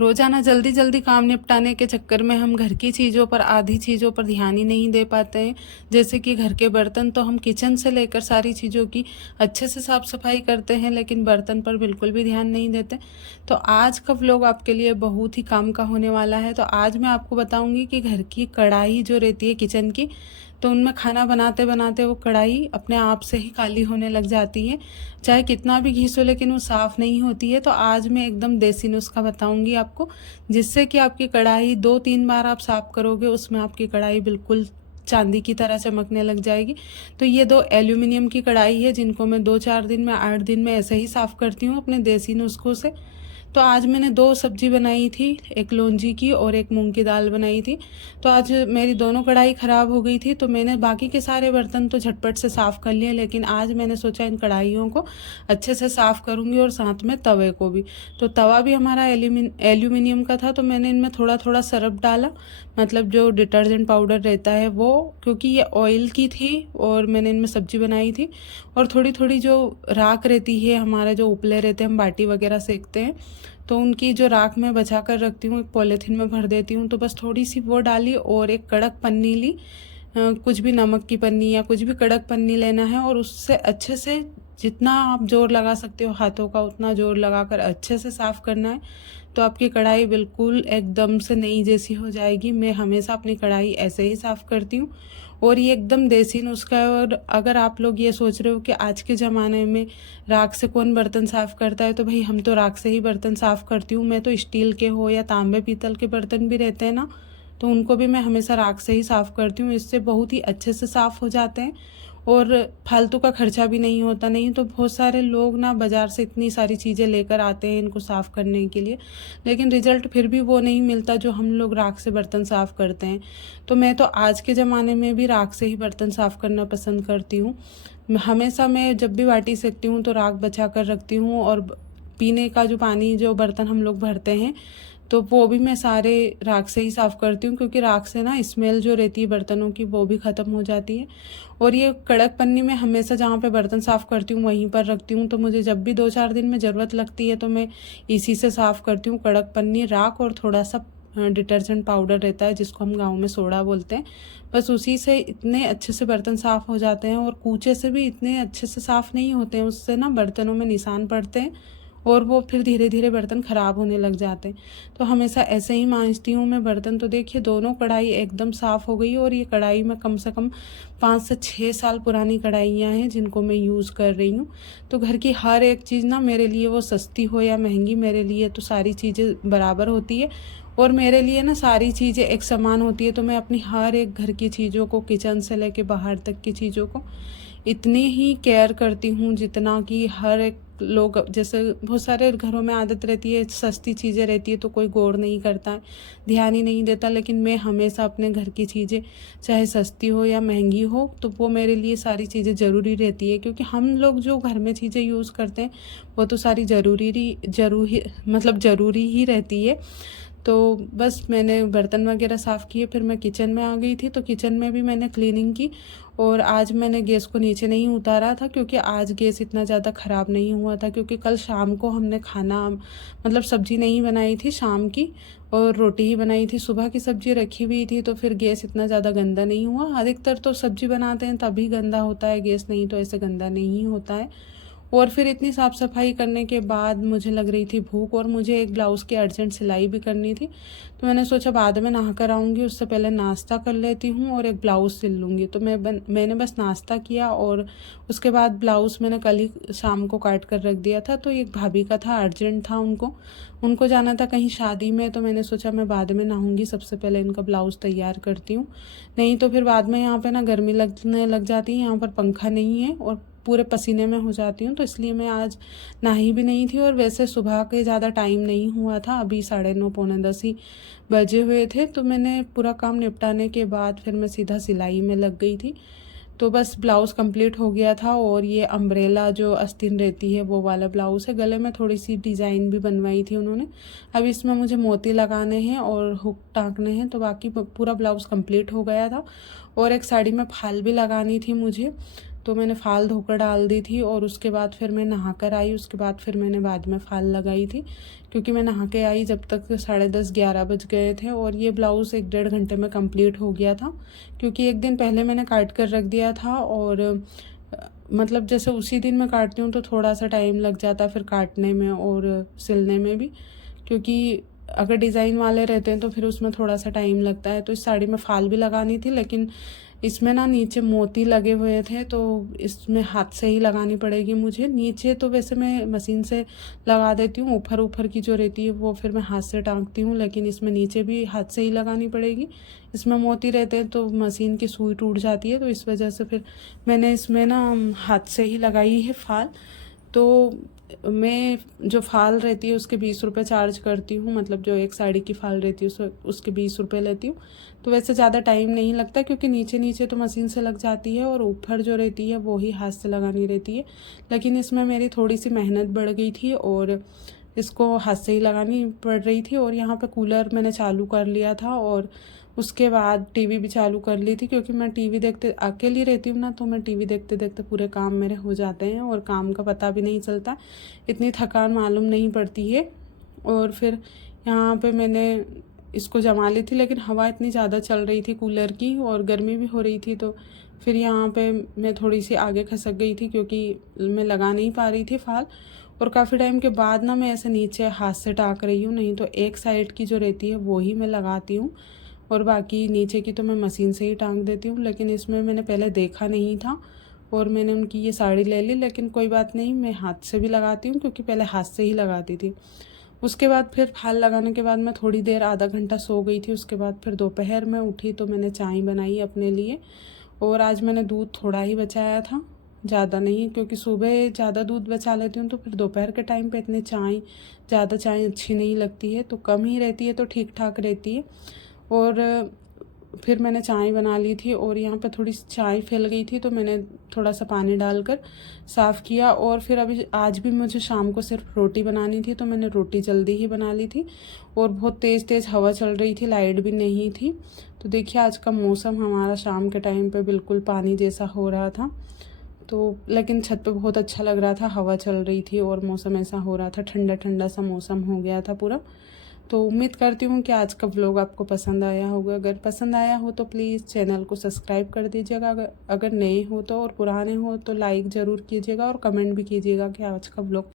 रोज़ाना जल्दी जल्दी काम निपटाने के चक्कर में हम घर की चीज़ों पर आधी चीज़ों पर ध्यान ही नहीं दे पाते हैं। जैसे कि घर के बर्तन तो हम किचन से लेकर सारी चीज़ों की अच्छे से साफ़ सफाई करते हैं, लेकिन बर्तन पर बिल्कुल भी ध्यान नहीं देते। तो आज का व्लॉग आपके लिए बहुत ही काम का होने वाला है। तो आज मैं आपको बताऊंगी कि घर की कढ़ाई जो रहती है किचन की, तो उनमें खाना बनाते बनाते वो कढ़ाई अपने आप से ही काली होने लग जाती है। चाहे कितना भी घिसो लेकिन वो साफ़ नहीं होती है। तो आज मैं एकदम देसी नुस्खा बताऊंगी आपको, जिससे कि आपकी कढ़ाई 2-3 बार आप साफ़ करोगे उसमें आपकी कढ़ाई बिल्कुल चांदी की तरह चमकने लग जाएगी। तो ये 2 एल्यूमिनियम की कढ़ाई है जिनको मैं 2-4 दिन में 8 दिन में ऐसे ही साफ़ करती हूँ अपने देसी नुस्खों से। तो आज मैंने 2 सब्जी बनाई थी, एक लौंजी की और एक मूंग की दाल बनाई थी। तो आज मेरी दोनों कढ़ाई ख़राब हो गई थी, तो मैंने बाकी के सारे बर्तन तो झटपट से साफ़ कर लिए, लेकिन आज मैंने सोचा इन कढ़ाइयों को अच्छे से साफ़ करूँगी और साथ में तवे को भी। तो तवा भी हमारा एल्यूमिनियम का था, तो मैंने इनमें थोड़ा थोड़ा सरफ डाला, मतलब जो डिटर्जेंट पाउडर रहता है वो, क्योंकि ये ऑयल की थी और मैंने इनमें सब्जी बनाई थी। और थोड़ी थोड़ी जो राख रहती है, हमारे जो उपले रहते हैं, हम बाटी वगैरह सेकते हैं, तो उनकी जो राख मैं बचा कर रखती हूँ, एक पॉलीथीन में भर देती हूँ। तो बस थोड़ी सी वो डाली और एक कड़क पन्नी ली, कुछ भी नमक की पन्नी या कुछ भी कड़क पन्नी लेना है, और उससे अच्छे से जितना आप जोर लगा सकते हो हाथों का उतना जोर लगाकर अच्छे से साफ़ करना है। तो आपकी कढ़ाई बिल्कुल एकदम से नई जैसी हो जाएगी। मैं हमेशा अपनी कढ़ाई ऐसे ही साफ़ करती हूँ और ये एकदम देसी नुस्खा है। और अगर आप लोग ये सोच रहे हो कि आज के ज़माने में राख से कौन बर्तन साफ़ करता है, तो भाई हम तो राख से ही बर्तन साफ़ करती हूँ। मैं तो स्टील के हो या तांबे पीतल के बर्तन भी रहते हैं ना, तो उनको भी मैं हमेशा राख से ही साफ़ करती हूँ। इससे बहुत ही अच्छे से साफ़ हो जाते हैं और फालतू का खर्चा भी नहीं होता। नहीं तो बहुत सारे लोग ना बाज़ार से इतनी सारी चीज़ें लेकर आते हैं इनको साफ़ करने के लिए, लेकिन रिज़ल्ट फिर भी वो नहीं मिलता जो हम लोग राख से बर्तन साफ़ करते हैं। तो मैं तो आज के ज़माने में भी राख से ही बर्तन साफ़ करना पसंद करती हूँ। हमेशा मैं जब भी बाटी सेकती हूँ तो राख बचा कर रखती हूँ, और पीने का जो पानी जो बर्तन हम लोग भरते हैं तो वो भी मैं सारे राख से ही साफ़ करती हूँ, क्योंकि राख से ना स्मेल जो रहती है बर्तनों की वो भी ख़त्म हो जाती है। और ये कड़क पन्नी में हमेशा जहाँ पे बर्तन साफ़ करती हूँ वहीं पर रखती हूँ। तो मुझे जब भी 2-4 दिन में ज़रूरत लगती है तो मैं इसी से साफ़ करती हूँ। कड़क पन्नी, राख और थोड़ा सा डिटर्जेंट पाउडर रहता है जिसको हम गाँव में सोडा बोलते हैं। बस उसी से इतने अच्छे से बर्तन साफ़ हो जाते हैं, और कूचे से भी इतने अच्छे से साफ़ नहीं होते हैं, उससे ना बर्तनों में निशान पड़ते हैं और वो फिर धीरे धीरे बर्तन ख़राब होने लग जाते हैं। तो हमेशा ऐसे ही मांजती हूँ मैं बर्तन। तो देखिए दोनों कढ़ाई एकदम साफ़ हो गई, और ये कढ़ाई में कम से कम 5 से 6 साल पुरानी कढ़ाइयाँ हैं जिनको मैं यूज़ कर रही हूँ। तो घर की हर एक चीज़ ना मेरे लिए, वो सस्ती हो या महंगी, मेरे लिए तो सारी चीज़ें बराबर होती है। और मेरे लिए ना सारी चीज़ें एक समान होती है। तो मैं अपनी हर एक घर की चीज़ों को, किचन से लेके बाहर तक की चीज़ों को इतनी ही केयर करती हूँ जितना कि हर एक लोग, जैसे बहुत सारे घरों में आदत रहती है, सस्ती चीज़ें रहती है तो कोई गौर नहीं करता है, ध्यान ही नहीं देता। लेकिन मैं हमेशा अपने घर की चीज़ें चाहे सस्ती हो या महंगी हो, तो वो मेरे लिए सारी चीज़ें ज़रूरी रहती है, क्योंकि हम लोग जो घर में चीज़ें यूज़ करते हैं वो तो सारी ज़रूरी ही रहती है। तो बस मैंने बर्तन वगैरह साफ़ किए, फिर मैं किचन में आ गई थी। तो किचन में भी मैंने क्लीनिंग की, और आज मैंने गैस को नीचे नहीं उतारा था क्योंकि आज गैस इतना ज़्यादा ख़राब नहीं हुआ था, क्योंकि कल शाम को हमने खाना, मतलब सब्ज़ी नहीं बनाई थी शाम की, और रोटी ही बनाई थी। सुबह की सब्ज़ी रखी हुई थी, तो फिर गैस इतना ज़्यादा गंदा नहीं हुआ। अधिकतर तो सब्ज़ी बनाते हैं तभी गंदा होता है गैस, नहीं तो ऐसे गंदा नहीं होता है। और फिर इतनी साफ़ सफाई करने के बाद मुझे लग रही थी भूख, और मुझे एक ब्लाउज़ की अर्जेंट सिलाई भी करनी थी। तो मैंने सोचा बाद में नहा कर आऊँगी, उससे पहले नाश्ता कर लेती हूँ और एक ब्लाउज़ सिल लूँगी। तो मैंने बस नाश्ता किया, और उसके बाद ब्लाउज़ मैंने कल ही शाम को काट कर रख दिया था। तो एक भाभी का था, अर्जेंट था, उनको जाना था कहीं शादी में। तो मैंने सोचा मैं बाद में नहाऊँगी, सबसे पहले इनका ब्लाउज़ तैयार करती हूँ, नहीं तो फिर बाद में यहाँ पे ना गर्मी लगने लग जाती है। यहाँ पर पंखा नहीं है और पूरे पसीने में हो जाती हूँ, तो इसलिए मैं आज नहाई भी नहीं थी। और वैसे सुबह के ज़्यादा टाइम नहीं हुआ था, अभी 9:30 पौने 10 ही बजे हुए थे। तो मैंने पूरा काम निपटाने के बाद फिर मैं सीधा सिलाई में लग गई थी। तो बस ब्लाउज़ कंप्लीट हो गया था, और ये अम्ब्रेला जो आस्तीन रहती है वो वाला ब्लाउज़ है। गले में थोड़ी सी डिज़ाइन भी बनवाई थी उन्होंने। अब इसमें मुझे मोती लगाने हैं और हुक टाँकने हैं, तो बाकी पूरा ब्लाउज़ कंप्लीट हो गया था। और एक साड़ी में फाल भी लगानी थी मुझे, तो मैंने फाल धोकर डाल दी थी और उसके बाद फिर मैं नहा कर आई। उसके बाद फिर मैंने बाद में फाल लगाई थी, क्योंकि मैं नहा के आई जब तक 10:30-11 बज गए थे। और ये ब्लाउज़ 1-1.5 घंटे में कंप्लीट हो गया था, क्योंकि एक दिन पहले मैंने काट कर रख दिया था। और मतलब जैसे उसी दिन मैं काटती हूँ तो थोड़ा सा टाइम लग जाता है फिर काटने में और सिलने में भी, क्योंकि अगर डिज़ाइन वाले रहते हैं तो फिर उसमें थोड़ा सा टाइम लगता है। तो इस साड़ी में फाल भी लगानी थी, लेकिन इसमें ना नीचे मोती लगे हुए थे, तो इसमें हाथ से ही लगानी पड़ेगी मुझे। नीचे तो वैसे मैं मशीन से लगा देती हूँ, ऊपर ऊपर की जो रहती है वो फिर मैं हाथ से टाँगती हूँ, लेकिन इसमें नीचे भी हाथ से ही लगानी पड़ेगी। इसमें मोती रहते हैं तो मशीन की सुई टूट जाती है, तो इस वजह से फिर मैंने इसमें ना हाथ से ही लगाई है फाल। तो मैं जो फाल रहती है उसके 20 रुपये चार्ज करती हूँ, मतलब जो एक साड़ी की फाल रहती है उसके 20 रुपये लेती हूँ। तो वैसे ज़्यादा टाइम नहीं लगता, क्योंकि नीचे नीचे तो मशीन से लग जाती है और ऊपर जो रहती है वो ही हाथ से लगानी रहती है। लेकिन इसमें मेरी थोड़ी सी मेहनत बढ़ गई थी और इसको हाथ से ही लगानी पड़ रही थी। और यहाँ पे कूलर मैंने चालू कर लिया था और उसके बाद टीवी भी चालू कर ली थी, क्योंकि मैं टीवी देखते अकेली रहती हूँ ना, तो मैं टीवी देखते देखते पूरे काम मेरे हो जाते हैं और काम का पता भी नहीं चलता, इतनी थकान मालूम नहीं पड़ती है। और फिर यहाँ पे मैंने इसको जमा ली थी, लेकिन हवा इतनी ज़्यादा चल रही थी कूलर की और गर्मी भी हो रही थी, तो फिर यहाँ पे मैं थोड़ी सी आगे खसक गई थी, क्योंकि मैं लगा नहीं पा रही थी फाल। और काफ़ी टाइम के बाद ना मैं ऐसे नीचे हाथ से टाँक रही हूँ, नहीं तो एक साइड की जो रहती है वो ही मैं लगाती हूँ और बाकी नीचे की तो मैं मशीन से ही टाँग देती हूँ। लेकिन इसमें मैंने पहले देखा नहीं था और मैंने उनकी ये साड़ी ले ली, लेकिन कोई बात नहीं, मैं हाथ से भी लगाती हूँ, क्योंकि पहले हाथ से ही लगाती थी। उसके बाद फिर फाल लगाने के बाद मैं थोड़ी देर आधा घंटा सो गई थी। उसके बाद फिर दोपहर में उठी तो मैंने चाय बनाई अपने लिए। और आज मैंने दूध थोड़ा ही बचाया था, ज़्यादा नहीं, क्योंकि सुबह ज़्यादा दूध बचा लेती हूँ तो फिर दोपहर के टाइम पे इतनी ज़्यादा चाय अच्छी नहीं लगती है, तो कम ही रहती है तो ठीक ठाक रहती है। और फिर मैंने चाय बना ली थी और यहाँ पे थोड़ी सी चाय फैल गई थी, तो मैंने थोड़ा सा पानी डालकर साफ़ किया। और फिर अभी आज भी मुझे शाम को सिर्फ रोटी बनानी थी, तो मैंने रोटी जल्दी ही बना ली थी। और बहुत तेज़ तेज़ हवा चल रही थी, लाइट भी नहीं थी। तो देखिए आज का मौसम हमारा शाम के टाइम पे बिल्कुल पानी जैसा हो रहा था, तो लेकिन छत पे बहुत अच्छा लग रहा था, हवा चल रही थी और मौसम ऐसा हो रहा था, ठंडा ठंडा सा मौसम हो गया था पूरा। तो उम्मीद करती हूँ कि आज का व्लॉग आपको पसंद आया होगा। अगर पसंद आया हो तो प्लीज़ चैनल को सब्सक्राइब कर दीजिएगा, अगर नए हो तो, और पुराने हो तो लाइक ज़रूर कीजिएगा और कमेंट भी कीजिएगा कि आज का व्लॉग